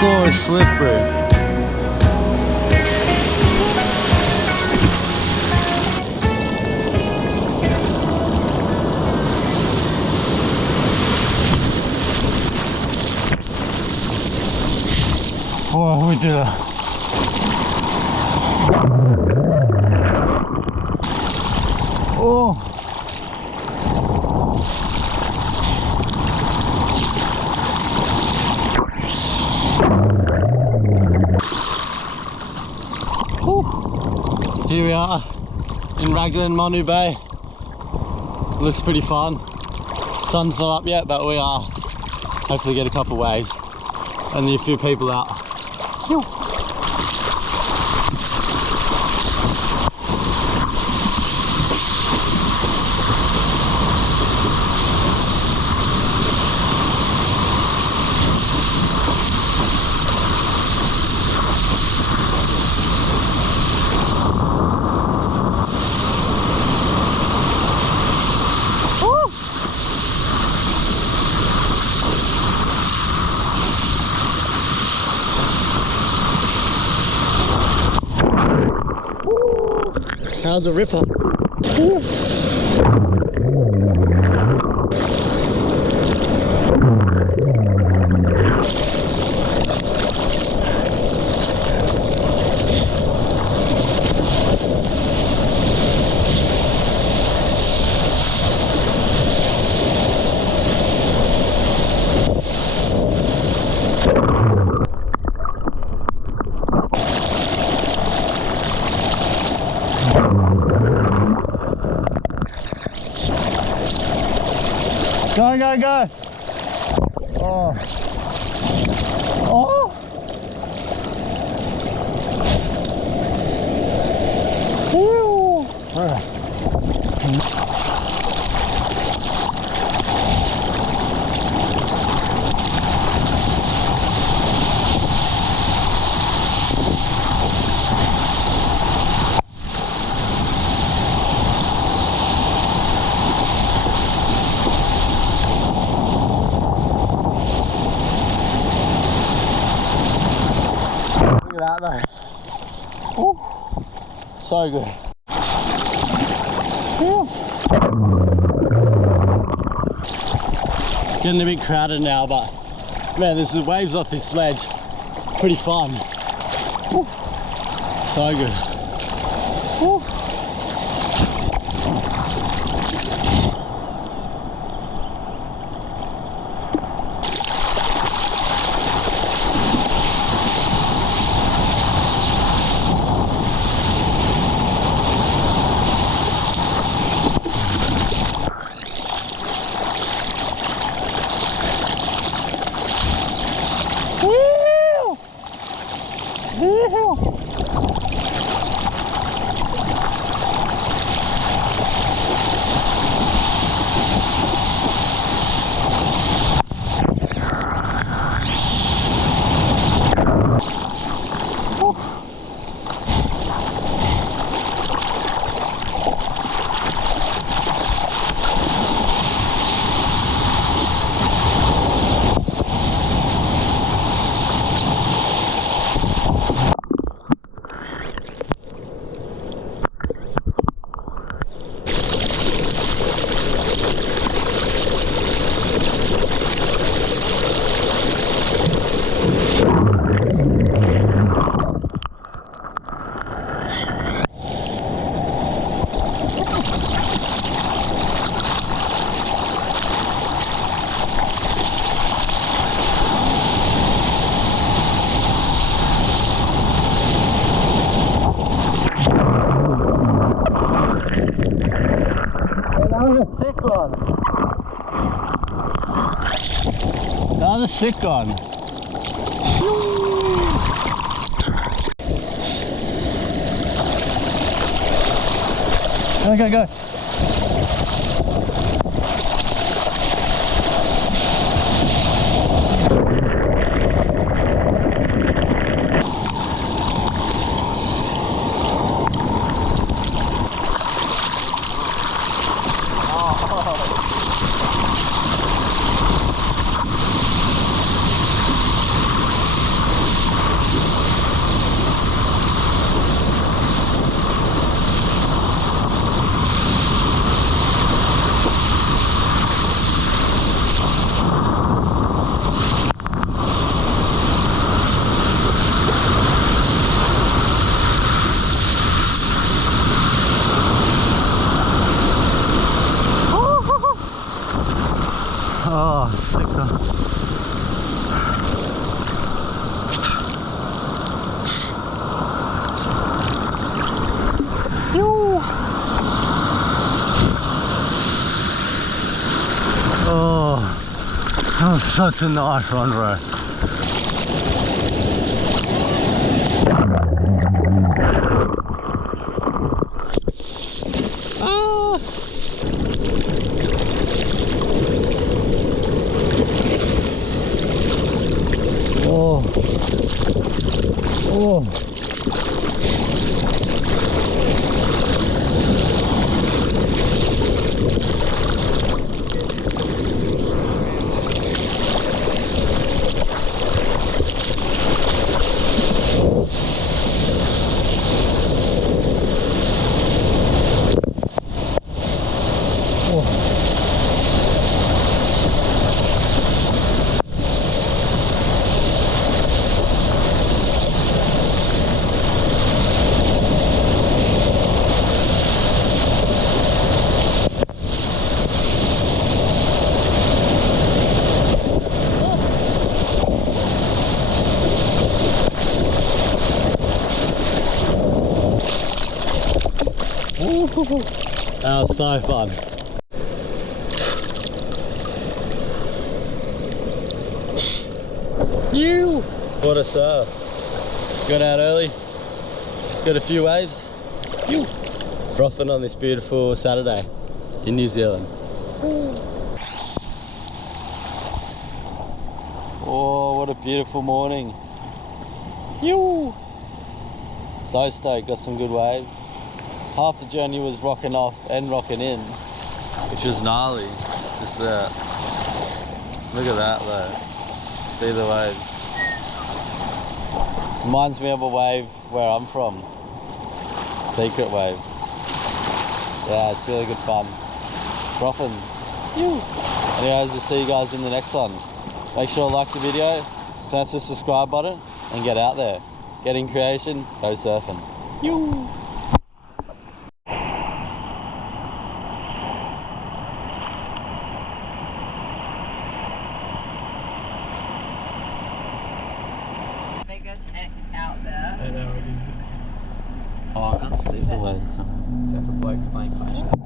So slippery. Oh, we did it. Oh. Here we are in Raglan, MANU Bay. Looks pretty fun. Sun's not up yet, but we are hopefully get a couple waves and a few people out. Sounds a ripper. Go, go, go! Oh. Oh! Ew. Look at that though. Ooh. So good. Getting a bit crowded now, but man, there's the waves off this ledge. Pretty fun. Ooh. So good. Ooh. Another sick one. Go, go, go. Oh, that was such a nice one, bro. Ah! Oh. Oh. That was so fun. You! What a surf. Got out early, got a few waves. You! Frothing on this beautiful Saturday in New Zealand. Oh, what a beautiful morning. You! So stoked, got some good waves. Half the journey was rocking off and rocking in, which was gnarly. Just there. Look at that though. See the waves. Reminds me of a wave where I'm from. Secret wave. Yeah, it's really good fun. Frothing. Anyways, I'll see you guys in the next one. Make sure to like the video, smash the subscribe button, and get out there. Get in creation, go surfing. Out there. I know it is. Oh, I can't see the waves. Except for blokes playing Clash.